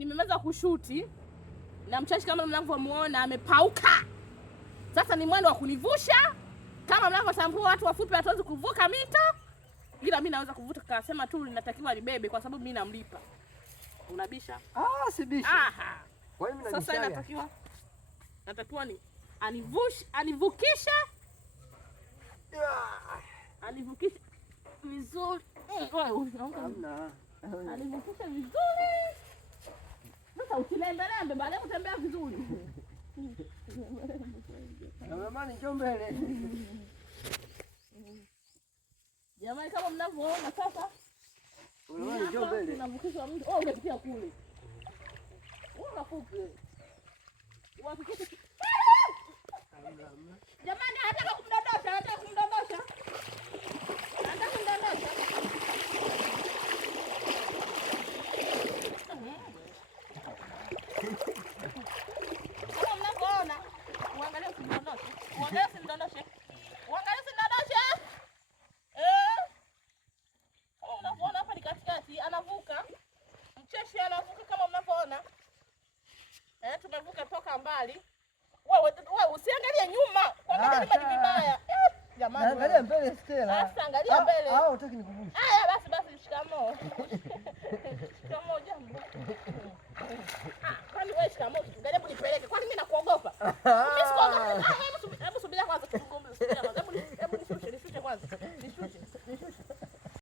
nimemaliza kushuti na mchashi kama mnavyomuona amepauka. Sasa ni mwendo wa kunivusha. Kama mnavyotambua watu wafupi hawawezi kuvuka mito. Ila mimi naweza kuvuta, kasema tu ninatakiwa nibebe kwa sababu mimi namlipa. Unabisha? Sibishi. Aha. Kwa hiyo mimi sasa natakiwa ni anivukisha. Anivukisha vizuri. Hamna. Anivukisha vizuri. Sasa ukilembelembe baadaye utembea vizuri. Jamani njoo mbele. Jamani kama mnavyoona sasa. Njoo mbele. Tunavukisha mtu. Unapitia kule. Unafupi. Uhakikishe. Jamani anataka kumdondosha, anataka kumdondosha. Anataka kumdondosha. Kama mnavyoona, uangalie usimdondoshe. Uangalie usimdondoshe. Uangalie usimdondoshe. Kama mnavyoona hapa ni katikati, anavuka. Mcheshi anavuka kama mnavyoona. Tumevuka toka mbali. Wewe usiangalie nyuma. Kuangalia nyuma ni vibaya. Jamani. Angalia mbele Stella. Sasa angalia mbele. Utaki nikuvushe. Basi shikamoo. Shikamoo jambo. Kwani wewe shikamoo? Jaribu nipeleke. Kwani mimi nakuogopa? Mimi sikuogopa.